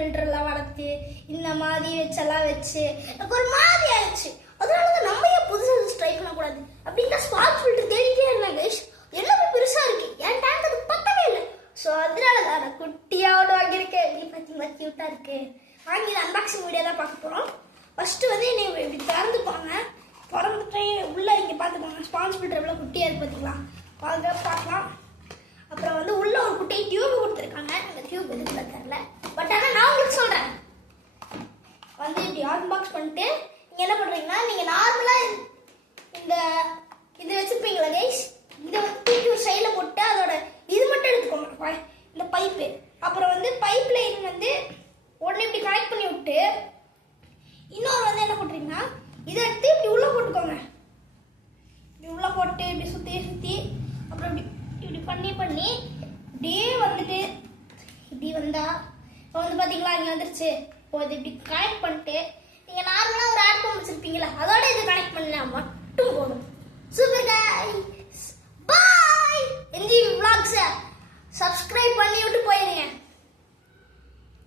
ஃபில்டர்லாம் வளர்த்து இந்த மாதிரி வச்சு எனக்கு ஒரு மாதிரி ஆயிடுச்சு. அதனால நம்ம ஏன் புதுசாக ட்ரை பண்ணக்கூடாது அப்படின்னா ஸ்பார்க் ஃபில்டர் தேடிட்டே இருந்தேன் கைஸ். எல்லாமே பெருசா இருக்கு, என் டேங்க் அது பத்தவே இல்லை. ஸோ அதனால தான் நான் குட்டியாவோட வாங்கியிருக்கேன். நீ பார்த்தீங்களா கியூட்டா இருக்கு. வாங்கி அன்பாக்சிங் வீடியோ தான் பார்க்க போறோம். ஃபர்ஸ்ட் வந்து என்னை இப்படி திறந்துப்பாங்க, திறந்துட்டு உள்ள இங்கே பார்த்துப்பாங்க ஸ்பான்ஸ் ஃபில்டர் எவ்வளோ குட்டியா இருக்கு பார்த்தீங்களா, வாங்க பார்க்கலாம். அப்புறம் வந்து உள்ள ஒரு குட்டி டியூப் கொடுத்துருக்காங்க. அந்த டியூப் எதுக்குள்ள தெரியல, பட் ஆனால் நான் உங்களுக்கு சொல்றேன். வந்து இப்படி அன்பாக்ஸ் பண்ணிட்டு நீங்க என்ன பண்றீங்கன்னா, நீங்க நார்மலா இந்த இது வச்சிருப்பீங்களா கைஸ், இதை வந்து தூக்கி ஒரு சைடில் போட்டு அதோட இது மட்டும் எடுத்துக்கோங்க, இந்த பைப்பு. அப்புறம் வந்து பைப் லைன் வந்து உடனே இப்படி கனெக்ட் பண்ணி விட்டு இன்னொரு வந்து என்ன பண்றீங்கன்னா, இதை எடுத்து இப்படி உள்ள போட்டுக்கோங்க. இப்படி உள்ள போட்டு இப்படி சுத்தி அப்புறம் இப்படி இப்படி பண்ணி இப்படியே வந்துட்டு இப்படி வந்தா இப்போ வந்து பாத்தீங்களா இங்க வந்துருச்சு. இப்போ இது இப்படி கனெக்ட் பண்ணிட்டு நீங்க நார்மலா ஒரு ஆட் பண்ணி வச்சிருப்பீங்களா, அதோட இது கனெக்ட் பண்ணா மட்டும் போதும். சூப்பர் காய்.